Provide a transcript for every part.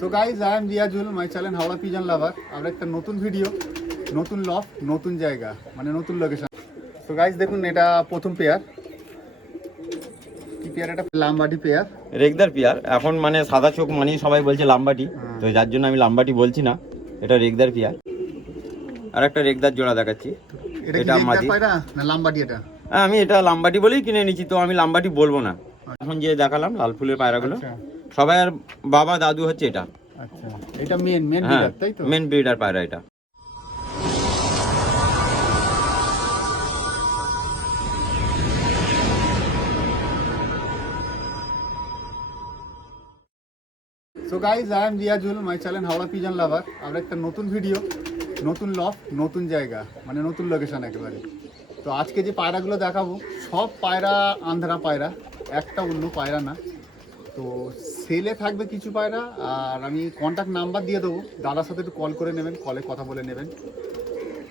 So guys I am Riazul, my channel Howrah pigeon লাভার। আমরা একটা নতুন ভিডিও, নতুন লফট, নতুন জায়গা, মানে নতুন লোকেশন। সো গাইজ দেখুন, এটা প্রথম পেয়ার। কি পেয়ার? এটা লাম্বাটি পেয়ার, রেগদার পেয়ার। এখন মানে সাদা চোখ মানে সবাই বলছে লাম্বাটি, তো যার জন্য আমি লাম্বাটি বলছি না, এটা রেগদার পেয়ার। আর একটা রেগদার জোড়া দেখাচ্ছি। এটা কি এটা রেগদার মাদি পায়রা না লাম্বাটি? এটা আমি এটা লাম্বাটি বলেই কিনে নিচ্ছি, তো আমি লাম্বাটি বলবো না। এখন যে দেখালাম লাল ফুলের পায়রাগুলো, আচ্ছা সবাই আর বাবা দাদু হচ্ছে এটা। আচ্ছা, এটা মেন হ্যাঁ, ব্রিডার, তাই তো? মেন ব্রিডার পায়রা এটা। So guys I am Riazul, my channel Howrah pigeon লাভার। আমরা একটা নতুন ভিডিও, নতুন লফট, নতুন জায়গা, মানে নতুন লোকেশন একেবারে। তো আজকে যে পায়রাগুলো দেখাবো সব পায়রা আন্ধ্রা পায়রা, একটা অন্য পায়রা না। তো সেলে থাকবে কিছু পায়রা, আর আমি কন্ট্যাক্ট নাম্বার দিয়ে দেবো, দাদার সাথে একটু কল করে নেবেন, কলে কথা বলে নেবেন।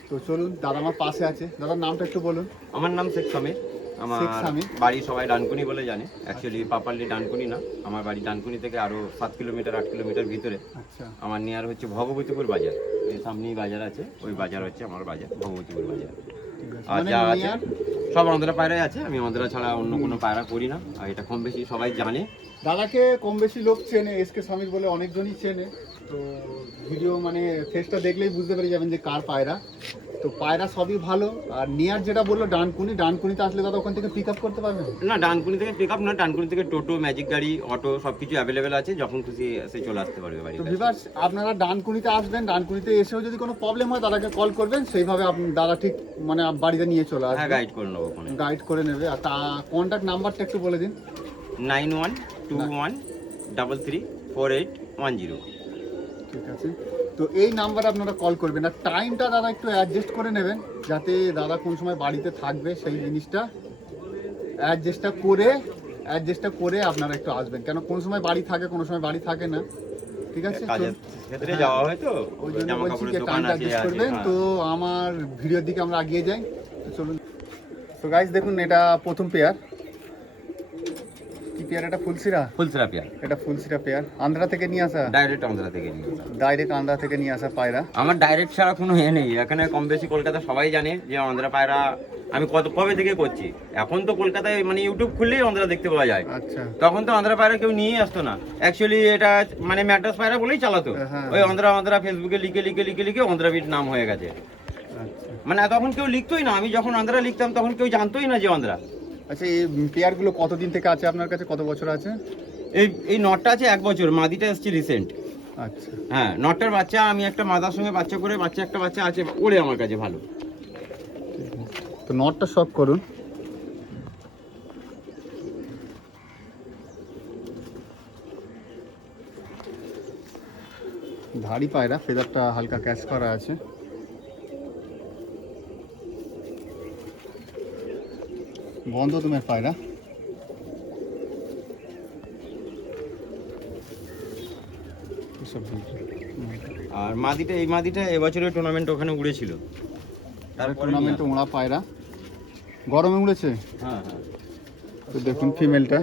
তো চলুন, দাদা আমার পাশে আছে। দাদার নামটা একটু বলুন। আমার নাম শেখ সামির। আমার শেখ সামির। বাড়ি সবাই ডানকুনি বলে জানে, অ্যাকচুয়ালি পাপারলি ডানকুনি না। আমার বাড়ি ডানকুনি থেকে আরো 7 কিলোমিটার 8 কিলোমিটার ভিতরে। আচ্ছা আমার নিয়ার হচ্ছে ভগবতীপুর বাজার। এই সামনেই বাজার আছে, ওই বাজার হচ্ছে আমার বাজার, ভগবতীপুর বাজার। ঠিক আছে, আর মানে যা আছে নিয়ার সব আন্ধ্রা পায়রাই আছে, আমি আন্ধ্রা ছাড়া অন্য কোনো পায়রা করি না। আর এটা কম বেশি সবাই জানে। দাদাকে কম বেশি লোক চেনে, এসকে সামির বলে অনেকজনই চেনে। তো ভিডিও মানে ফেসটা দেখলেই বুঝতে পেরে যাবেন যে কার পায়রা। তো পায়রা সবই ভালো। আর নিয়ার যেটা বললো ডানকুনি, ডানকুনিতে আসলে দাদা ওখান থেকে পিক আপ করতে পারবেন? না, ডানকুনি থেকে পিক আপ না, ডানকুনি থেকে টোটো, ম্যাজিক গাড়ি, অটো সব কিছু অ্যাভেলেবেল আছে, যখন খুশি এসে চলে আসতে পারবে তো বাড়িতে। ভিভার্স, আপনারা ডানকুনিতে আসবেন, ডানকুনিতে এসেও যদি কোনো প্রবলেম হয় দাদাকে কল করবেন, সেইভাবে দাদা ঠিক মানে বাড়িতে নিয়ে চলে হ্যাঁ, আসবে, গাইড করে নেবো ওখানে। গাইড করে নেবে। আর তা কন্ট্যাক্ট নাম্বারটা একটু বলে দিন। 9121334810। ঠিক আছে, তো এই নাম্বারে আপনারা কল করবেন। আর টাইমটা দাদা একটু অ্যাডজাস্ট করে নেবেন, যাতে দাদা কোন সময় বাড়িতে থাকবে সেই জিনিসটা অ্যাডজাস্টটা করে আপনারা একটু আসবেন। কেন কোন সময় বাড়ি থাকে, কোন সময় বাড়ি থাকে না। ঠিক আছে, কাজের ক্ষেত্রে যাওয়া হয় তো, ওই জন্য জামা বলছি কাপড়ের যে দোকান টাইমটা আছে। অ্যাডজাস্ট করবেন। তো আমার ভিডিওর দিকে আমরা এগিয়ে যাই, তো চলুন। তো গাইস দেখুন, এটা প্রথম পেয়ার। কি পেয়ার? এটা ফুলসিরা। ফুলসরা পেয়ার, এটা ফুলসিরা পেয়ার, আন্ধ্রা থেকে নিয়ে আসা, ডাইরেক্ট আন্ধ্রা থেকে নিয়ে আসা। ডাইরেক্ট আন্ধ্রা থেকে নিয়ে আসা পায়রা। আমার ডাইরেক্ট ছাড়া কোনো এ নেই এখানে। কম বেশি কলকাতা সবাই জানে যে আন্ধ্রা পায়রা আমি কবে থেকে করছি। এখন তো কলকাতায় মানে ইউটিউব খুললেই আন্ধ্রা দেখতে পাওয়া যায়। আচ্ছা, তখন তো আন্ধ্রা পায়রা কেউ নিয়ে আসতো না। অ্যাকচুয়ালি এটা মানে ম্যাড্রাস পায়রা বলেই চালাতো। হ্যাঁ। ওই আন্ধ্রা ফেসবুকে লিখে আন্ধ্রা বিট নাম হয়ে গেছে। আচ্ছা মানে তখন কেউ লিখতোই না। আমি যখন আন্ধ্রা লিখতাম তখন কেউ জানতোই না যে আন্ধ্রা। আচ্ছা, এই পেয়ারগুলো কতদিন থেকে আছে আপনার কাছে? কত বছর আছে? এই নটটা আছে 1 বছর, মাদিটা এসছে রিসেন্ট। আচ্ছা, হ্যাঁ, নটটার বাচ্চা আমি একটা মাদার সঙ্গে বাচ্চা করে একটা বাচ্চা আছে ওরে আমার কাছে ভালো। তো নটটা শক করুন। ধাড়ি পায়রা, ফেদারটা হালকা ক্যাচ করা আছে। বন্ধ তোমার পায়রা। আর এই মাদিটা এবছরের টুর্নামেন্ট ওখানে উড়েছিল। টুর্নামেন্টে ওড়া পায়রা, গরমে উড়েছে। হ্যাঁ। তো দেখুন ফিমেলটা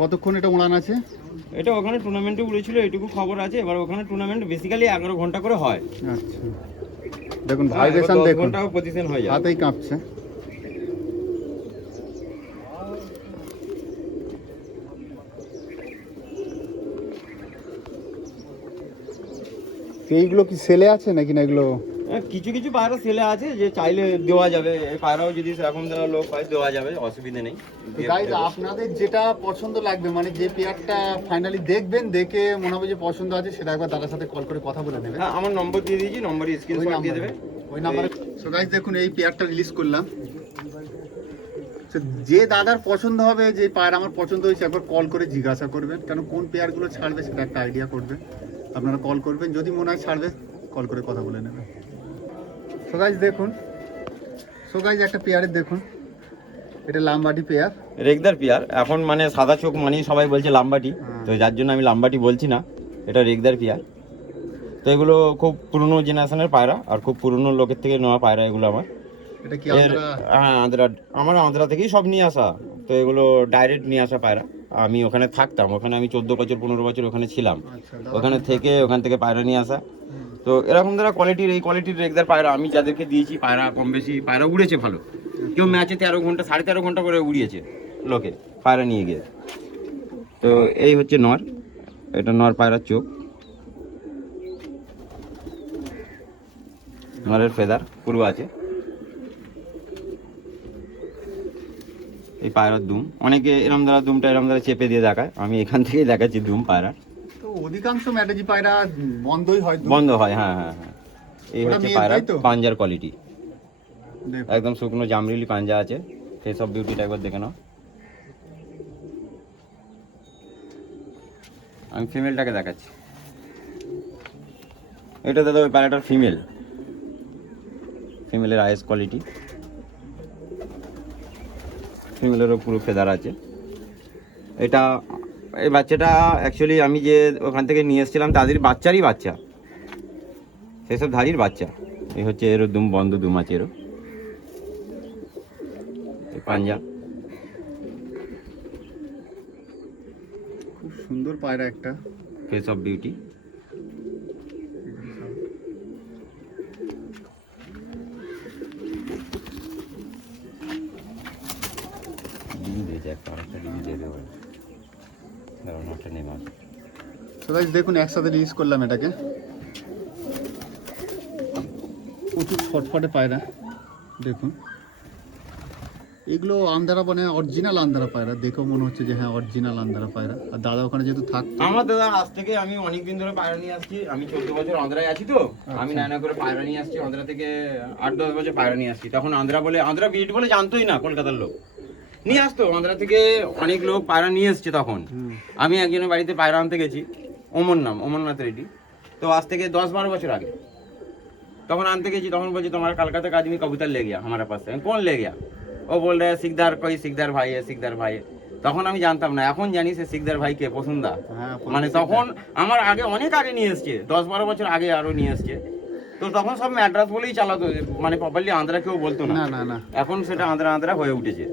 কতক্ষণ এটা উড়ান আছে? এটা ওখানে টুর্নামেন্টে উড়েছিল, এইটুকু খবর আছে। এবার ওখানে টুর্নামেন্ট বেসিক্যালি 11 ঘন্টা করে হয়। আচ্ছা, দেখুন ভাইব্রেশন দেখুন, ঘন্টাও পজিশন হয়ে যায়, হাতেই কাঁপছে। তো এইগুলো কি সেলে আছে নাকি না? এগুলো কিছু পায়রা সেলে আছে, যে চাইলে দেওয়া যাবে। এই পায়রাও যদি সেরকম দেওয়া লোক হয় দেওয়া যাবে, অসুবিধা নেই। গাইজ আপনাদের যেটা পছন্দ লাগবে, মানে যে পেয়ারটা ফাইনালি দেখবেন, দেখে মনে হবে যে পছন্দ আছে, সেটা একবার দাদার সাথে কল করে কথা বলে নেবেন। হ্যাঁ, আমার নম্বর দিয়ে দিয়েছি, নম্বরে স্ক্রিনশট দিয়ে দেবে। ওই নাম্বারে। সো গাইজ দেখুন, এই পেয়ারটা রিলিজ করলাম। তো যে দাদার পছন্দ হবে, যে পায়রা আমার পছন্দ হয়েছে, একবার কল করে জিজ্ঞাসা করবেন, কেন কোন পেয়ারগুলো ছাড়বে সেটা একটা আইডিয়া করবে। আপনারা কল করবেন, যদি মনে হয় ছাড়বে কল করে কথা বলে নেবেন। সো গাইজ দেখুন, একটা পেয়ারের দেখুন, এটা লাম্বাটি পেয়ার, রেগদার পেয়ার। এখন মানে সাদা চোখ মানে সবাই বলছে লাম্বাটি, তো যার জন্য আমি লাম্বাটি বলছি না, এটা রেগদার পেয়ার। তো এগুলো খুব পুরনো জেনারেশনের পায়রা, আর খুব পুরনো লোকের থেকে নেওয়া পায়রা এগুলো আমার। এটা কি হ্যাঁ, আন্ধ্রা থেকেই সব নিয়ে আসা। তো এগুলো ডাইরেক্ট নিয়ে আসা পায়রা। আমি ওখানে থাকতাম, ওখানে আমি 14 বছর 15 বছর ওখানে ছিলাম। আচ্ছা ওখানে থেকে ওখান থেকে পায়রা নিয়ে আসা। তো এরকম যারা কোয়ালিটির, এই কোয়ালিটির রেগদার পায়রা আমি যাদেরকে দিয়েছি, পায়রা কম বেশি পায়রা উড়েছে ভালো। কেউ ম্যাচে 13 ঘন্টা 13.5 ঘন্টা করে উড়িয়েছে লোকে পায়রা নিয়ে গিয়ে। তো এই হচ্ছে নর, এটা নর পায়রার চোখ, নরের ফেদার পুরো আছে। এই পায়রার দুম, অনেকে এরম দ্বারা দুমটা এরম দ্বারা চেপে দিয়ে দেখায়, আমি এখান থেকেই দেখাচ্ছি দুম পায়রা। তো অধিকাংশ ম্যাটাজি পায়রা বন্ধই হয়, বন্ধ হয়, হ্যাঁ হ্যাঁ হ্যাঁ। এই ওটা হচ্ছে মেল, পায়রার তাই তো? পাঞ্জার কোয়ালিটি, দেখুন। একদম শুকনো জামরিলি পাঞ্জা আছে। ফেস অফ বিউটিটা একবার দেখে নাও। আমি ফিমেলটাকে দেখাচ্ছি, এটা দাদা ওই পায়রাটার ফিমেল, ফিমেলের আইস কোয়ালিটি, ফিমেলেরও পুরো ফেদার আছে। এটা এই বাচ্চাটা অ্যাকচুয়ালি আমি যে ওখান থেকে নিয়ে এসেছিলাম তাদের বাচ্চারই বাচ্চা, সেসব ধারির বাচ্চা। এই হচ্ছে এরও দুম, বন্ধ দুম আছে এরও, এই পাঞ্জা। খুব সুন্দর পায়রা একটা, ফেস অফ বিউটি। ডিম দিয়েছে একটা ডিম দিয়ে দেবো, কারণ একটা নেমা। তো গাইস দেখুন একসাথে রিলিজ করলাম এটাকে, প্রচুর ছটফটে পায়রা। দেখুন এগুলো আন্ধারা, মানে অরিজিনাল আন্ধারা পায়রা, দেখেও মনে হচ্ছে যে হ্যাঁ অরিজিনাল আন্ধারা পায়রা। আর দাদা ওখানে যেহেতু থাকতো, আমার দাদা আজ থেকে আমি অনেকদিন ধরে পায়রা নিয়ে আসছি, আমি 14 বছর আন্ধ্রায় আছি। তো আমি নানা করে পায়রা নিয়ে আসছি, আন্ধ্রা থেকে 8-10 বছর পায়রা নিয়ে আসছি। তখন আন্ধ্রা বলে, আন্ধ্রা বিট বলে জানতোই না কলকাতার লোক, নিয়ে আসতো আন্ধ্রা থেকে অনেক লোক পায়রা নিয়ে এসছে। তখন আমি একজনের বাড়িতে পায়রা আনতে গেছি, অমরনাথ রেড্ডি। তো আজ থেকে 10-12 বছর আগে তখন আনতে গেছি, তখন বলছি তোমার কলকাতা का आदमी कबूतर ले गया हमारे पास से। कौन ले गया? ও বল রে সিকদার, কই সিকদার ভাই, সিকদার ভাই। তখন আমি জানতাম না, এখন জানি সে সিকদার ভাইকে পছন্দা। হ্যাঁ মানে তখন আমার আগে অনেক আগে নিয়ে এসছে, 10-12 বছর আগে আরো নিয়ে এসছে। তো তখন সব ম্যাড্রাস বলেই চালাতো, মানে প্রপারলি আন্ধ্রা কেউ বলতো না। না না না, এখন সেটা আন্ধ্রা হয়ে উঠেছে।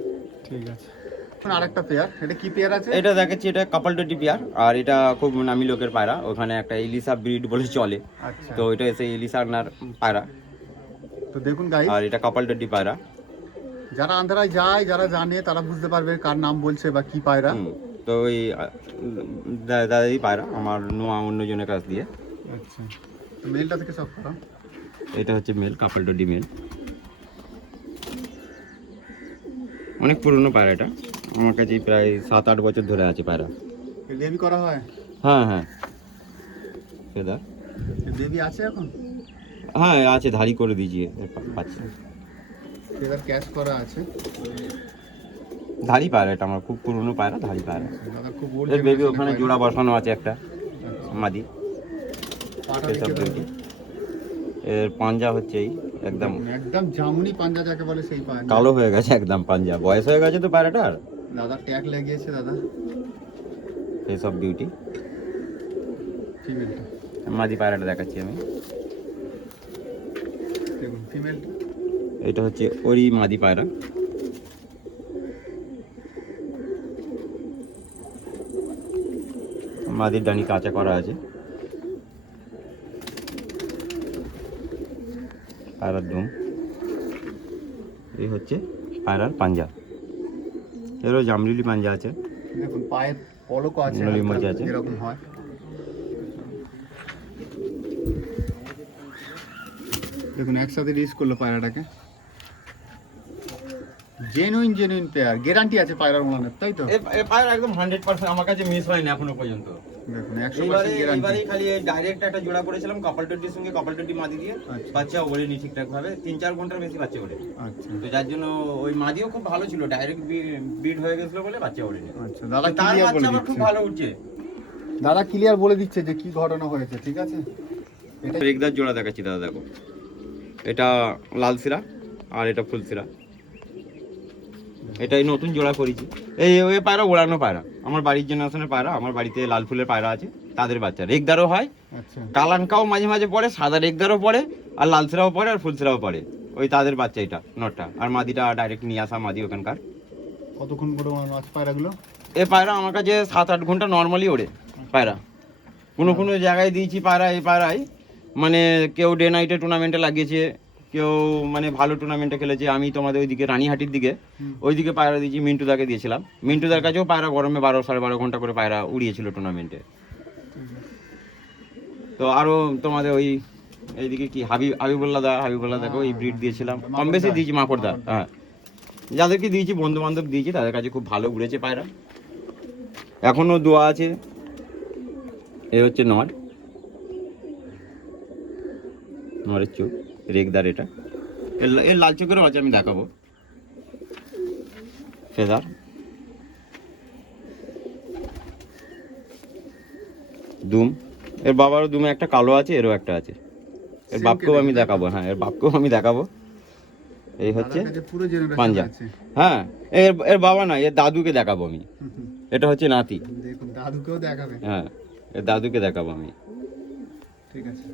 ঠিক আছে। এখন আরেকটা পেয়ার, এটা কি পেয়ার আছে? এটা দেখাচ্ছি, এটা কাপাল ডটি পেয়ার, আর এটা খুব নামি লোকের পায়রা। ওখানে একটা ইলিশা ব্রিড বলে চলে, আচ্ছা, তো এটা এসে ইলিশার পায়রা। তো দেখুন গাইস, আর এটা কাপাল ডটি পায়রা। যারা আন্ধারায় যায়, যারা জানে তারা বুঝতে পারবে কার নাম বলছে বা কি পায়রা। তো ওই দাদাই পায়রা আমার নোয়া অন্যজনের কাছ দিয়ে। আচ্ছা, তো মেলটা থেকে সব করা। এটা হচ্ছে মেল, কাপাল ডটি মেল, অনেক পুরনো পায়রা। এটা আমার কাছে প্রায় 7-8 বছর ধরে আছে পায়রা। বেবি করা হয়? হ্যাঁ হ্যাঁ, ফেদার বেবি আছে এখন? হ্যাঁ আছে, ধারি করে দিয়েছি পাচ্ছি। ফেদার ক্যাশ করা আছে, ধারি পায়রা, এটা আমার খুব পুরনো পায়রা, ধারি পায়রা। দাদা খুব ওল্ড এর বেবি ওখানে জোড়া বসানো আছে একটা মাদি। পাটা এসব দেখে beauty। এর পাঞ্জা হচ্ছে এই একদম একদম জামুনি পাঞ্জা যাকে বলে সেই পাঞ্জা। কালো হয়ে গেছে একদম পাঞ্জা, বয়স হয়ে গেছে তো পায়রাটার। দাদা ট্যাগ লাগিয়েছে দাদা। এসব বিউটি ফিমেলটা মাদি পায়রাটা দেখাচ্ছি আমি। দেখুন ফিমেলটা, এটা হচ্ছে ওরই মাদি পায়রা। মাদির ডানি কাঁচা করা আছে। পায়রার দুম, এই হচ্ছে পায়রার পাঞ্জা। এরও জামরিলি পাঞ্জা আছে, দেখুন পায়ের পলকও আছে, নলি হালকা, মজা আছে। এরকম হয়। দেখুন একসাথে রিলিজ করলো পায়রাটাকে। জেনুইন পেয়ার, গ্যারান্টি আছে পায়রার উড়ানের, তাই তো? এই পায়রা একদম 100% আমার কাছে মিস হয়নি এখনো পর্যন্ত। দেখুন 100% গ্যারান্টি। এইবারে খালি ডাইরেক্ট একটা জোড়া করেছিলাম কাপাল টটির সঙ্গে, কাপাল টটি মাদি দিয়ে। আচ্ছা। বাচ্চা ওড়েনি ঠিকঠাক ভাবে, 3-4 ঘন্টার বেশি বাচ্চা ওড়ে। আচ্ছা তো যার জন্য ওই মাদিও খুব ভালো ছিল, ডাইরেক্ট ব্রিড হয়ে গেছিল বলে বাচ্চা ওড়েনি। আচ্ছা, দাদা তার ক্লিয়ার বাচ্চা বলে আবার খুব দিচ্ছে, ভালো উঠছে। দাদা ক্লিয়ার বলে দিচ্ছে যে কি ঘটনা হয়েছে, ঠিক আছে? এটা রেগদার জোড়া দেখাচ্ছি দাদা, দেখো এটা লাল সিরা আর এটা ফুল সিরা। এটাই নতুন জোড়া করেছি। এই ওই পায়রা ওড়ানো পায়রা, আমার বাড়ির জেনারেশনের পায়রা। আমার বাড়িতে লাল ফুলের পায়রা আছে, তাদের বাচ্চা রেগদারও হয়, আচ্ছা কালানকাও মাঝে মাঝে পড়ে, সাদা রেগদারও পড়ে, আর লাল সিরাও পড়ে, আর ফুল সিরাও পড়ে। ওই তাদের বাচ্চা এটা নটটা, আর মাদিটা ডাইরেক্ট নিয়ে আসা মাদি ওখানকার। কতক্ষণ করে মাছ পায়রাগুলো? এ পায়রা আমার কাছে 7-8 ঘন্টা নর্মালি ওড়ে পায়রা। কোনো কোনো জায়গায় দিয়েছি পায়রা, এই পায়রায় মানে কেউ ডে নাইটে টুর্নামেন্টে লাগিয়েছে, কেউ মানে ভালো টুর্নামেন্টে খেলেছে। আমি তোমাদের ওইদিকে রানীহাটির দিকে ওইদিকে পায়রা দিয়েছি, মিন্টুদাকে দিয়েছিলাম। মিন্টুদার কাছেও পায়রা গরমে 12-12.5 ঘন্টা করে পায়রা উড়িয়েছিল টুর্নামেন্টে। তো আরও তোমাদের ওই এইদিকে কি হাবিবুল্লাহকেও এই ব্রিড দিয়েছিলাম, কম বেশি দিয়েছি। মাকড়দা, হ্যাঁ, যাদেরকে দিয়েছি বন্ধু বান্ধব দিয়েছি তাদের কাছে খুব ভালো উড়েছে পায়রা। এখনও দোয়া আছে। এ হচ্ছে নরের চোখ, রেগদার। এটা এর লাল চোখেরও আছে, আমি দেখাবো। ফেদার, দুম। এর বাবারও দুমে একটা কালো আছে, এরও একটা আছে। এর বাপকেও আমি দেখাবো, হ্যাঁ, এর বাপকেও আমি দেখাবো। এই হচ্ছে পাঞ্জা। হ্যাঁ, এর বাবা না, এর দাদুকে দেখাবো আমি। এটা হচ্ছে নাতি, দেখুন দাদুকেও দেখাবে। হ্যাঁ, এর দাদুকে দেখাবো আমি। ঠিক আছে।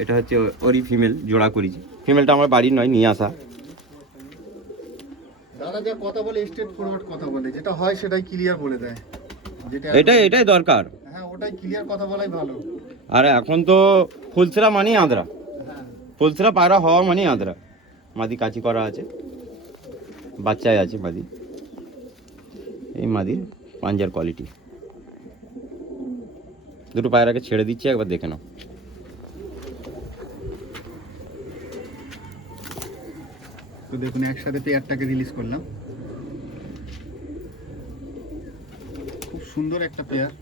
এটা হচ্ছে ওরই ফিমেল, জোড়া করেছি। ফিমেলটা আমার বাড়ির নয়, নিয়ে আসা। দাদা যা কথা বলে স্ট্রেট ফরওয়ার্ড কথা বলে, যেটা হয় সেটাই ক্লিয়ার বলে দেয়। যেটা এটাই দরকার। হ্যাঁ, ওটাই ক্লিয়ার কথা বলাই ভালো। আর এখন তো ফুলসেরা মানেই আঁদ্রা, হ্যাঁ, ফুলসেরা পায়রা হওয়া মানেই আঁদ্রা। মাদি কাচি করা আছে, বাচ্চায় আছে মাদি। এই মাদি পাঞ্জার কোয়ালিটি। দুটো পায়রাকে ছেড়ে দিচ্ছি, একবার দেখে নাও। তো দেখুন একসাথে পেয়ারটাকে রিলিজ করলাম। খুব সুন্দর একটা পেয়ার।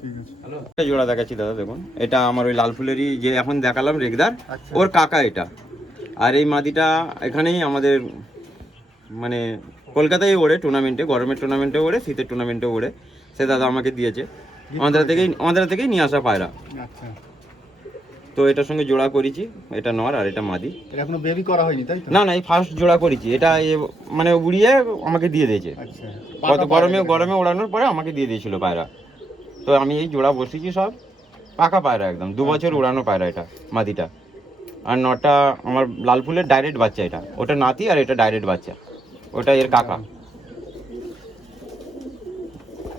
ঠিক আছে। একটা জোড়া দেখাচ্ছি দাদা, দেখুন। এটা আমার ওই লাল ফুলেরই যে এখন দেখালাম রেগদার, আচ্ছা। ওর কাকা এটা। আর এই মাদিটা এখানেই আমাদের মানে কলকাতায় ওড়ে টুর্নামেন্টে, গরমের টুর্নামেন্টে ওড়ে, শীতের টুর্নামেন্টে ওড়ে। সে দাদা আমাকে দিয়েছে, আমাদের থেকেই নিয়ে আসা পায়রা। আচ্ছা। তো এটার সঙ্গে জোড়া করেছি, এটা নর আর এটা মাদি। এটা এখনো বেবি করা হয়নি তাই তো? না, এই ফার্স্ট জোড়া করেছি। এটা মানে উড়িয়ে আমাকে দিয়ে দিয়েছে। আচ্ছা। কত গরমে ওড়ানোর পরে আমাকে দিয়ে দিয়েছিল পায়রা। তো আমি এই জোড়া বসেছি, সব পাকা পায়রা, একদম 2 বছর উড়ানো পায়রা এটা মাদিটা। আর নটা আমার লাল ফুলের ডাইরেক্ট বাচ্চা। এটা ওটা নাতি, আর এটা ডাইরেক্ট বাচ্চা, ওটা এর কাকা।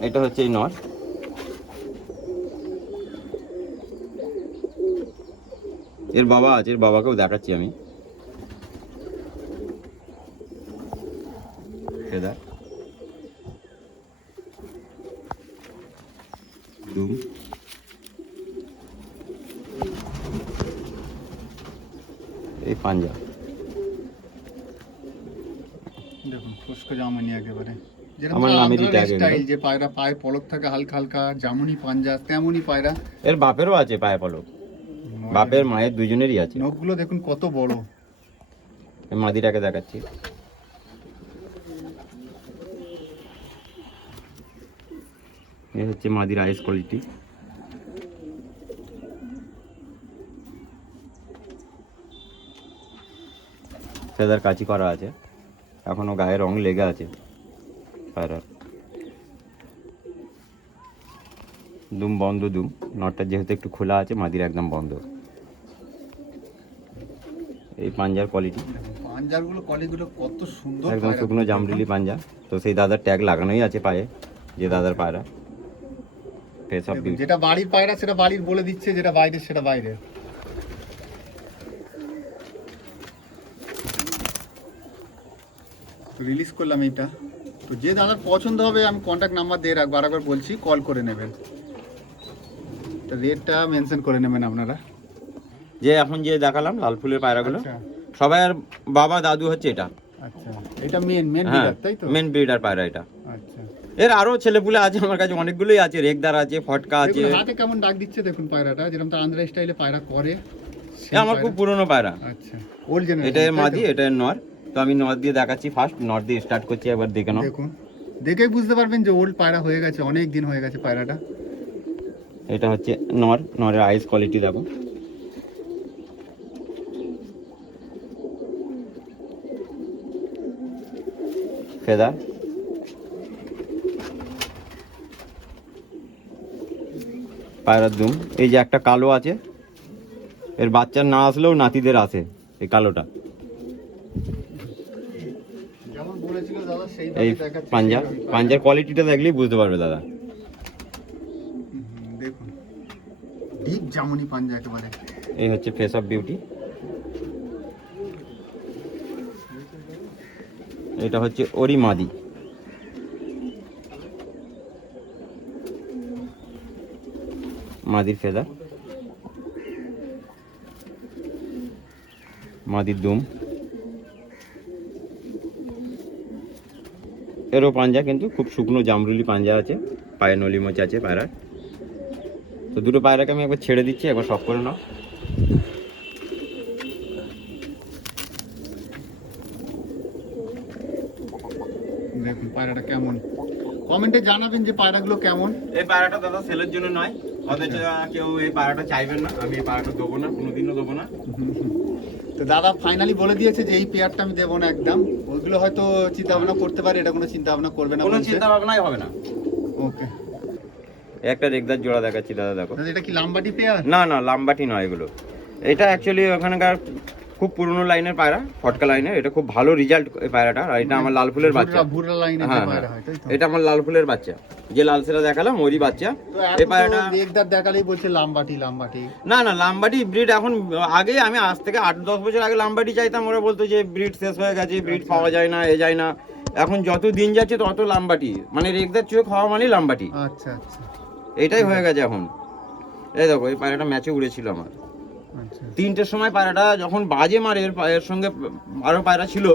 এটা হচ্ছে এই নর। এর বাবা আছে, এর বাবাকেও দেখাচ্ছি আমি। ফেদার, দুম। এই পাঞ্জা। দেখুন খুশকো জামুনি একেবারে, আমার নামেরই tag এগুলো। স্টাইল, যে পায়রা পায়ে পলক থাকে হালকা হালকা, জামুনি পাঞ্জা তেমনই পায়রা। এর বাপেরও আছে পায়ে পলক, বাপের মায়ের দুজনেরই আছে। নখগুলো দেখুন কত বড়। এই মাদিটাকে দেখাচ্ছি। এই হচ্ছে মাদির আইস কোয়ালিটি। ফেদার কাচি করা আছে, এখনো গায়ে রং লেগে আছে পায়রার। দুম বন্ধ, দুম নটটা যেহেতু একটু খোলা আছে, মাদির একদম বন্ধ। এই পাঞ্জার কোয়ালিটি, পাঞ্জারগুলো কোয়ালিটিগুলো কত সুন্দর, একদম শুকনো জামরুলি পাঞ্জা। তো সেই দাদার ট্যাগ লাগানোই আছে পায়ে, যে দাদার পায়রা। Face of beauty. যেটা বাড়ির পায়রা সেটা বাড়ির বলে দিচ্ছে, যেটা বাইরের সেটা বাইরের। রিলিজ করলাম এইটা। তো যে দাদার পছন্দ হবে আমি কন্ট্যাক্ট নাম্বার দিয়ে রাখবো, আরেকবার বলছি, কল করে নেবেন। রেটটা মেনশন করে নেবেন আপনারা। যে এখন যে দেখালাম লাল ফুলের পায়রাগুলো, আচ্ছা সবাই আর বাবা দাদু হচ্ছে এটা। আচ্ছা, এটা মেন হ্যাঁ, ব্রিডার তাই তো? মেন ব্রিডার পায়রা এটা। আচ্ছা, এর আরো ছেলেপুলে আছে আমার কাছে, অনেকগুলোই আছে। রেগদার আছে, ফটকা আছে। দেখুন হাতে কেমন ডাক দিচ্ছে দেখুন পায়রাটা, যেরকম তার আন্ধ্রা স্টাইলে পায়রা করে। এ আমার খুব পুরনো পায়রা। আচ্ছা, ওল্ড জেনারেশন। এটা এর মাদি, এটা এর নর। তো আমি নর দিয়ে দেখাচ্ছি, ফার্স্ট নর দিয়ে স্টার্ট করছি, একবার দেখে নাও। দেখুন, দেখেই বুঝতে পারবেন যে ওল্ড পায়রা হয়ে গেছে, অনেক দিন হয়ে গেছে পায়রাটা। এটা হচ্ছে নর, নরের আইস কোয়ালিটি দেখো। ফেদার, পায়রার দুম। এই যে একটা কালো আছে, এর বাচ্চার না আসলেও নাতিদের আসে এই কালোটা। সেইভাবে এই দেখাচ্ছি, পাঞ্জা, সেইভাবেই পায়রা। পাঞ্জার কোয়ালিটিটা দেখলেই বুঝতে পারবে দাদা। দেখুন ডিপ জামুনি পাঞ্জা একেবারে। এই হচ্ছে ফেস অফ বিউটি। এটা হচ্ছে ওরি মাদি। মাদির ফেদা, মাদির দুম। এরও পাঞ্জা কিন্তু খুব শুকনো জামরুলি পাঞ্জা আছে, পায়ে নলি মোচ আছে পায়রার। তো দুটো পায়রাকে আমি একবার ছেড়ে দিচ্ছি, একবার শখ করে নাও। দেখুন পায়রাটা কেমন, কমেন্টে জানাবেন যে পায়রাগুলো কেমন। এই পায়রাটা দাদা সেলের জন্য নয়, অথচ কেউ এই পায়রাটা চাইবেন না, আমি এই পায়রাটা দেবো না, কোনোদিনও দেবো না। তো দাদা ফাইনালি বলে দিয়েছে যে এই পেয়ারটা আমি দেবো না একদম। ওইগুলো হয়তো চিন্তা ভাবনা করতে পারে, এটা কোনো চিন্তা ভাবনা করবে না কোনো বলছে। চিন্তা ভাবনাই হবে না। ওকে একটা রেগদার জোড়া দেখাচ্ছি দাদা, দেখো। দাদা এটা কি লাম্বাটি পেয়ার? না না, লাম্বাটি নয় এগুলো। এটা অ্যাকচুয়ালি ওখানকার খুব পুরনো লাইনের পায়রা, ফটকা লাইনের। এটা খুব ভালো রেজাল্ট এই পায়রাটা। আর এটা আমার লাল ফুলের বাচ্চা। ভুরা লাইনের হ্যাঁ পায়রা হ্যাঁ, হয় তাই তো? এটা আমার লাল ফুলের বাচ্চা, যে লাল সেটা দেখালাম ওরই বাচ্চা। তো এই পায়রাটা একদার দেখালেই বলছে লাম্বাটি লাম্বাটি। না না, লাম্বাটি ব্রিড এখন, আগে আমি আজ থেকে 8-10 বছর আগে লাম্বাটি চাইতাম, ওরা বলতো যে ব্রিড শেষ হয়ে গেছে, ব্রিড পাওয়া যায় না, এ যায় না। এখন যত দিন যাচ্ছে তত লাম্বাটি, মানে রেগদার চোখ হওয়া মানে লাম্বাটি, আচ্ছা আচ্ছা এটাই হয়ে গেছে এখন। এই দেখো এই পায়রাটা ম্যাচে উড়েছিল আমার আচ্ছা। 3টের সময়। পায়রাটা যখন বাজে মারে, এর সঙ্গে আরো পায়রা ছিল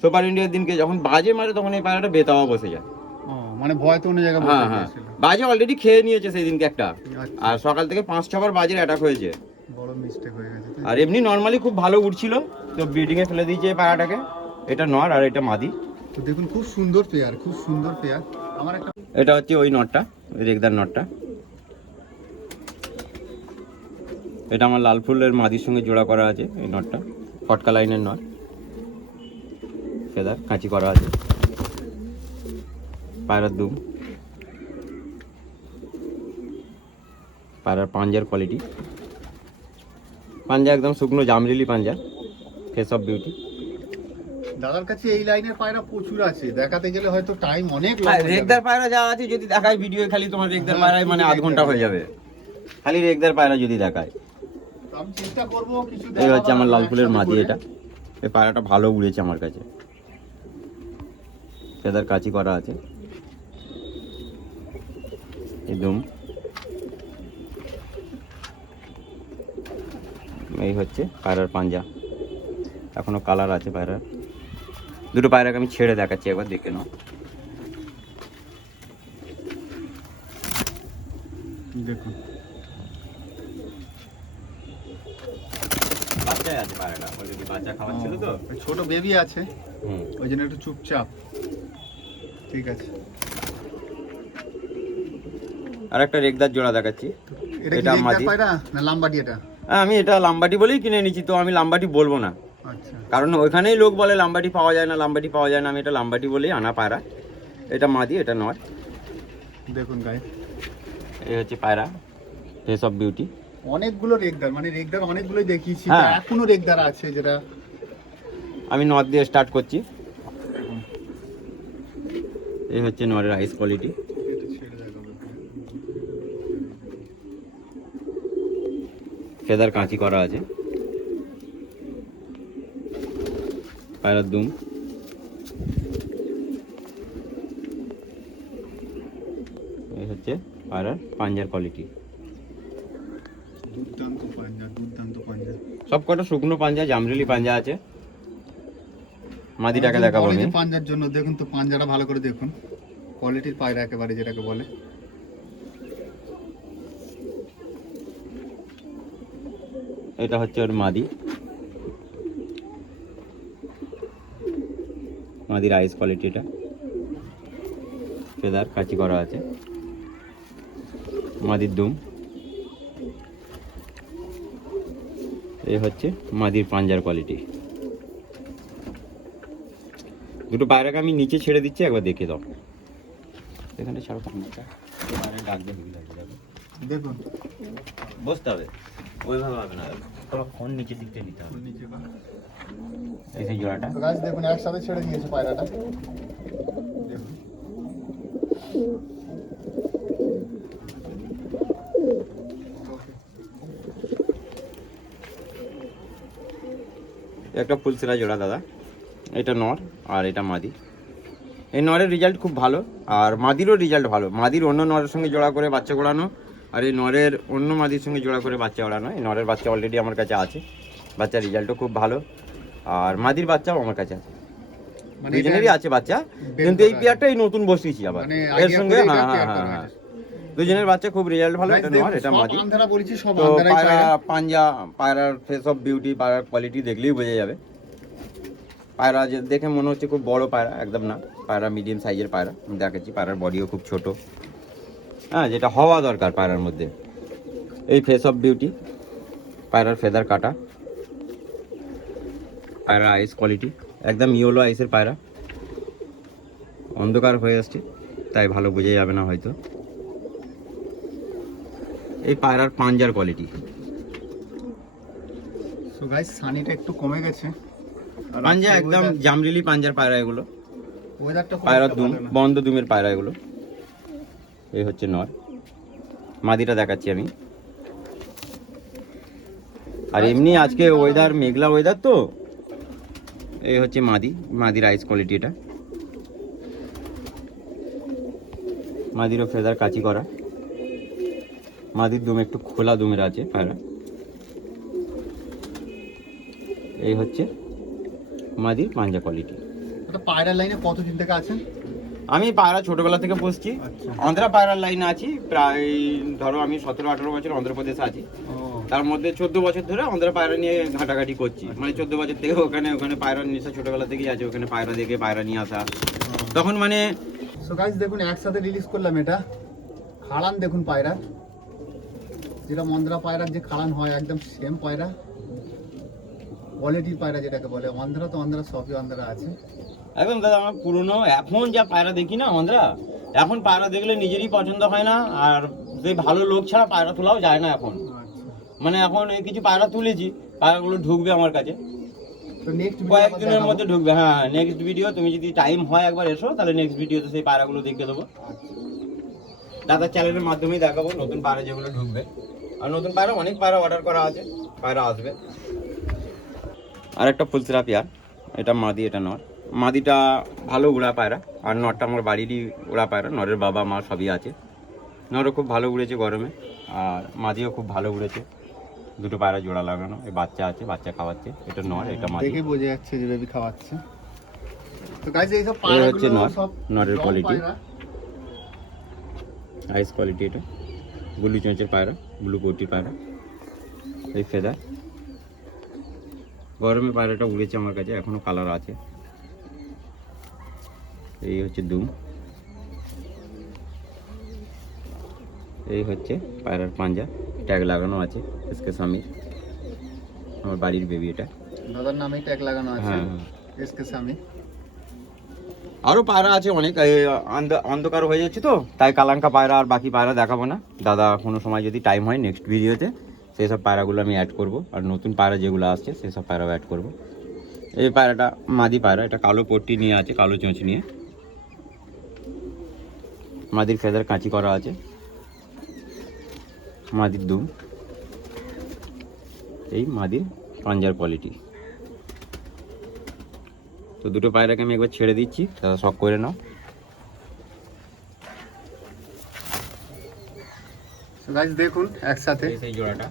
সুপার ইন্ডিয়ার দিনকে, যখন বাজে মারে তখন এই পায়রাটা বেতাওয়া বসে যায়। ও মানে ভয় তো অন্য জায়গায় হ্যাঁ বসে হ্যাঁ, গিয়েছিল। বাজে অলরেডি খেয়ে নিয়েছে সেই দিনকে একটা, আচ্ছা, আর সকাল থেকে 5-6 বার বাজের অ্যাটাক হয়েছে। বড় মিস্টেক হয়ে গেছে তাই? আর এমনি নর্মালি খুব ভালো উড়ছিল, তো ব্রিডিং এ ফেলে দিয়েছে এই পায়রাটাকে। এটা নর আর এটা মাদি। তো দেখুন খুব সুন্দর পেয়ার, খুব সুন্দর পেয়ার। আমার একটা এটা হচ্ছে ওই নটটা, ওই রেগদার নটটা। এটা আমার লাল ফুলের মাদির সঙ্গে জোড়া করা আছে। এই নটটা ফটকা লাইনের নট, ফেদার কাঁচি করা আছে। পায়রার দুম, পায়রার পাঞ্জার কোয়ালিটি, পাঞ্জা একদম শুকনো জামরিলি পাঞ্জা, ফেস অফ বিউটি। দাদার কাছে এই লাইনের পায়রা প্রচুর আছে, দেখাতে গেলে হয়তো টাইম অনেক লং হয়ে যাবে। রেগদার পায়রা যা আছে যদি দেখায় ভিডিও, খালি তোমার রেগদার পায়রায় মানে আধ ঘন্টা হয়ে যাবে, খালি রেগদার পায়রা যদি দেখায়। তো আমি চেষ্টা করব কিছু এই দেখাবার, হচ্ছে আমার লাল ফুলের একসাথে মাদি। করে। এটা এই পায়রাটা ভালো উড়েছে আমার কাছে, ফেদার কাঁচি করা আছে একদম। এই হচ্ছে পায়রার পাঞ্জা, এখনো কালার আছে পায়রার। দুটো পায়রাকে আমি ছেড়ে দেখাচ্ছি, একবার দেখে নাও। দেখুন বাচ্চাই আছে পায়রাটা, অলরেডি বাচ্চা খাওয়াচ্ছিল তো। ছোট বেবি আছে, ওই জন্য একটু চুপচাপ। ঠিক আছে, আর একটা রেগদার জোড়া দেখাচ্ছি। এটা কি এটা রেগদার মাদি। পায়রা না লাম্বাটি এটা? আমি এটা লাম্বাটি বলেই কিনে নিচ্ছি, তো আমি লাম্বাটি বলবো না, আচ্ছা কারণ ওইখানেই লোক বলে লাম্বাটি পাওয়া যায় না, লাম্বাটি পাওয়া যায় না। আমি এটা লাম্বাটি বলেই আনা পায়রা। এটা মাদি, এটা নয়। দেখুন গাইস, এই হচ্ছে পায়রা, ফেস অফ বিউটি। অনেকগুলো রেগদার, মানে রেগদার অনেকগুলোই দেখিয়েছি, হ্যাঁ। তো এখনো রেগদার আছে যেটা। আমি নর দিয়ে স্টার্ট করছি। এই হচ্ছে নরের আইস কোয়ালিটি। এটা ছেড়ে দেখাবো। ফেদার কাঁচি করা আছে, পায়রার দুম। এই হচ্ছে পায়রার পাঞ্জার কোয়ালিটি। দুর্দান্ত পাঞ্জা, দুর্দান্ত পাঞ্জা। সব কটা শুকনো পাঞ্জা, জামরুলি পাঞ্জা আছে। মাদিটাকে দেখাবো আমি। বলে যে পাঞ্জার জন্য দেখুন তো, পাঞ্জাটা ভালো করে দেখুন, কোয়ালিটির পায়রা একেবারে যেটাকে বলে। এটা হচ্ছে ওর মাদি, মাদির আইস কোয়ালিটি। এটা ফেদার কাঁচি করা আছে, মাদির দুম। এই হচ্ছে মাদির পাঞ্জার কোয়ালিটি। দুটো পায়রাকে আমি নিচে ছেড়ে দিচ্ছি, একবার দেখে দাও। এখানে ছাড়ো পাঞ্জাটা, পায়রা ডাক দিয়ে ঢুকে যাবে। দেখুন বসতে হবে, ওইভাবে হবে না, তোমার ফোন নিচের দিকটা নিতে হবে। নিচে বা। এই সেই জোড়াটা তো গাছ দেখুন একসাথে ছেড়ে দিয়েছে পায়রাটা। দেখুন একটা ফুলসেরা জোড়া দাদা, এটা নর আর এটা মাদি। এই নরের রেজাল্ট খুব ভালো আর মাদিরও রেজাল্ট ভালো। মাদির অন্য নরের সঙ্গে জোড়া করে বাচ্চা করানো আর এই নরের অন্য মাদির সঙ্গে জোড়া করে বাচ্চা ওড়ানো। এই নরের বাচ্চা অলরেডি আমার কাছে আছে, বাচ্চার রেজাল্টও খুব ভালো আর মাদির বাচ্চাও আমার কাছে আছে, মানে দুজনেরই আছে বাচ্চা। কিন্তু এই পেয়ারটা এই নতুন বসিয়েছি আবার মানে এর idea সঙ্গে। করে হ্যাঁ এটা হ্যাঁ pair হ্যাঁ করা হ্যাঁ, হয়েছে। দুজনের বাচ্চা খুব রেজাল্ট ভালো। এটা নর, এটা মাদি। আন্ধারা বলেছি সব তো আন্ধারাই পায়রা পায়রা। পাঞ্জা, পায়রার ফেস অফ বিউটি, পায়রার কোয়ালিটি দেখলেই বোঝা যাবে। পায়রা যে দেখে মনে হচ্ছে খুব বড় পায়রা, একদম না, পায়রা মিডিয়াম সাইজের পায়রা। আমি দেখেছি পায়রার বডিও খুব ছোট, হ্যাঁ, যেটা হওয়া দরকার পায়রার মধ্যে। এই ফেস অফ বিউটি, পায়রার ফেদার কাটা, পায়রার আইস কোয়ালিটি একদম ইয়েলো আইসের পায়রা। অন্ধকার হয়ে আসছে তাই ভালো বোঝা যাবে না হয়তো। এই পায়রার পাঞ্জার কোয়ালিটি, সো গাইস সানিটা একটু কমে গেছে। পাঞ্জা একদম জামরিলি পাঞ্জার পায়রা এগুলো। ওয়েদারটা পায়রার দুম, বন্ধ দুমের পায়রা এগুলো। এই হচ্ছে নর, মাদিটা দেখাচ্ছি আমি। আর এমনি আজকে ওয়েদার মেঘলা ওয়েদার, তো এই হচ্ছে মাদি, মাদির আইস কোয়ালিটি। এটা মাদিরও ফেদার কাচি করা, মাদির দুম একটু খোলা দুমের আছে পায়রা। এই হচ্ছে মাদির পাঞ্জা কোয়ালিটি। এটা পায়রার লাইনে কতদিন থেকে আছেন? আমি পায়রা ছোটবেলা থেকে পুষছি, আচ্ছা। অন্ধ্রা পায়রার লাইনে আছি প্রায়, ধরো আমি 17-18 বছর অন্ধ্রপ্রদেশে আছি। ও তার মধ্যে 14 বছর ধরে অন্ধ্রা পায়রা নিয়ে ঘাটাঘাটি করছি। মানে 14 বছর থেকে ওখানে পায়রার নেশা ছোটবেলা থেকেই আছে। ওখানে পায়রা দেখে পায়রা নিয়ে আসা, তখন মানে সো গাইস দেখুন একসাথে রিলিজ করলাম এটা। খাড়ান দেখুন পায়রা, যেটা মন্দ্রা পায়রার যে খাড়ান হয় একদম সেম পায়রা, কোয়ালিটির পায়রা যেটাকে বলে। অন্ধ্রা তো অন্ধ্রা, সবই অন্ধ্রা আছে। একদম দাদা আমার পুরনো। এখন যা পায়রা দেখি না অন্ধ্রা, এখন পায়রা দেখলে নিজেরই পছন্দ হয় না, আর সেই ভালো লোক ছাড়া পায়রা তোলাও যায় না এখন। আচ্ছা, মানে এখন এই কিছু পায়রা তুলেছি, পায়রাগুলো ঢুকবে আমার কাছে তো নেক্সট কয়েকদিনের মধ্যে ঢুকবে। হ্যাঁ, নেক্সট ভিডিও তুমি যদি টাইম হয় একবার এসো, তাহলে নেক্সট ভিডিওতে সেই পায়রাগুলো দেখে দেবো। দাদার চ্যানেলের মাধ্যমেই দেখাবো নতুন পায়রা যেগুলো ঢুকবে। আর নতুন পায়রা, অনেক পায়রা অর্ডার করা আছে, পায়রা আসবে। আর একটা ফুলসেরা পেয়ার, এটা মাদি, এটা নর। মাদিটা ভালো উড়া পায়রা আর নরটা আমার বাড়িরই উড়া পায়রা। নরের বাবা মা সবই আছে। নরও খুব ভালো উড়েছে গরমে আর মাদিও খুব ভালো উড়েছে। দুটো পায়রা জোড়া লাগানো, এই বাচ্চা আছে, বাচ্চা খাওয়াচ্ছে। এটা নর, এটা মাদি। দেখে বোঝা যাচ্ছে যে বেবি খাওয়াচ্ছে। তো গাইস এই সব এই পায়রাগুলো হচ্ছে নর, সব নরের long কোয়ালিটি, পায়রা। আইস কোয়ালিটি। এটা ব্লু চোঁচের পায়রা, ব্লু কোটির পায়রা। এই ফেদার, গরমে পায়রাটা উড়েছে আমার কাছে, এখনো কালার আছে। এই হচ্ছে দুম, এই হচ্ছে পায়রার পাঞ্জা, ট্যাগ লাগানো আছে এসকে স্বামীর, আমার বাড়ির বেবি এটা। দাদার নামেই ট্যাগ লাগানো আছে, হ্যাঁ, এসকে স্বামী। আরও পায়রা আছে অনেক। অন্ধকার হয়ে যাচ্ছে তো তাই কালাঙ্কা পায়রা আর বাকি পায়রা দেখাবো না। দাদা কোনো সময় যদি টাইম হয় নেক্সট ভিডিওতে সেই সব পায়রাগুলো আমি অ্যাড করব, আর নতুন পায়রা যেগুলো আসছে সেই সব পায়রাও অ্যাড করব। এই পায়রাটা মাদি পায়রা, এটা কালো পট্টি নিয়ে আছে, কালো চোঁচ নিয়ে। মাদির ফেদার কাঁচি করা আছে, মাদির দুম, এই মাদির পাঞ্জার কোয়ালিটি। তো দুটো পায়রাকে আমি একবার ছেড়ে দিচ্ছি, দাদা শখ করে নাও। গাইস দেখুন একসাথে। সেই জোড়াটা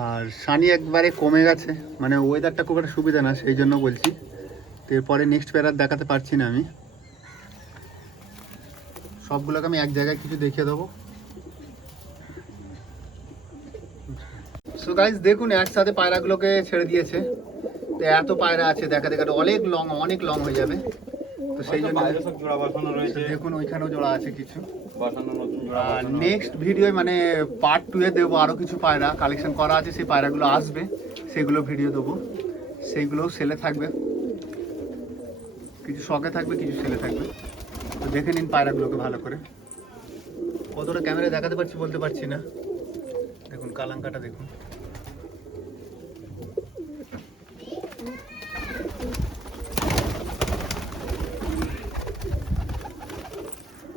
আর সানি একবারে কমে গেছে, মানে ওয়েদারটা খুব একটা সুবিধা না, সেই জন্য বলছি। তো এরপরে নেক্সট প্যারার দেখাতে পারছি না আমি, সবগুলোকে আমি এক জায়গায় কিছু দেখিয়ে দেবো। সো গাইস দেখুন একসাথে পায়রাগুলোকে ছেড়ে দিয়েছে। তো এত পায়রা আছে, দেখা দেখাটা অনেক লং হয়ে যাবে। তো সেই জন্য সব জোড়া বসানো রয়েছে, দেখুন ওইখানেও জোড়া আছে কিছু। বসানো নতুন জোড়া আর বসানো। নেক্সট ভিডিও মানে পার্ট 2 এ দেবো, আরও কিছু পায়রা কালেকশন করা আছে, সেই পায়রাগুলো আসবে, সেগুলো ভিডিও দেবো। সেইগুলোও সেলে থাকবে, কিছু শখে থাকবে, কিছু সেলে থাকবে। তো দেখে নিন পায়রাগুলোকে ভালো করে। কতটা ক্যামেরায় দেখাতে পারছি বলতে পারছি না। দেখুন কালাঙ্কাটা দেখুন।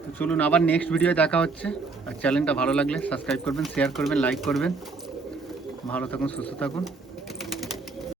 তো চলুন আবার নেক্সট ভিডিও দেখা হচ্ছে। আর চ্যানেলটা ভালো লাগলে সাবস্ক্রাইব করবেন, শেয়ার করবেন, লাইক করবেন। ভালো থাকুন, সুস্থ থাকুন।